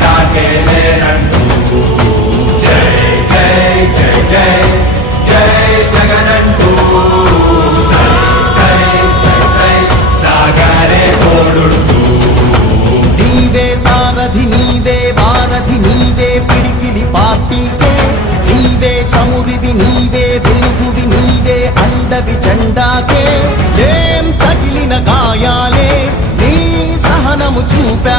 సాగేలేనంటూ జై జై జై జై జై జగనంటూ సై సై సై సై సాగరే ఓడుతూ నీవే సారథి నీవే వారధి నీవే పిడికిలి పార్టీకే నీవే చమురివి నీవే వెలుగువి నీవే అండవి జెండాకే ఏం తగిలిన గాయాలే నీ సహనము చూపా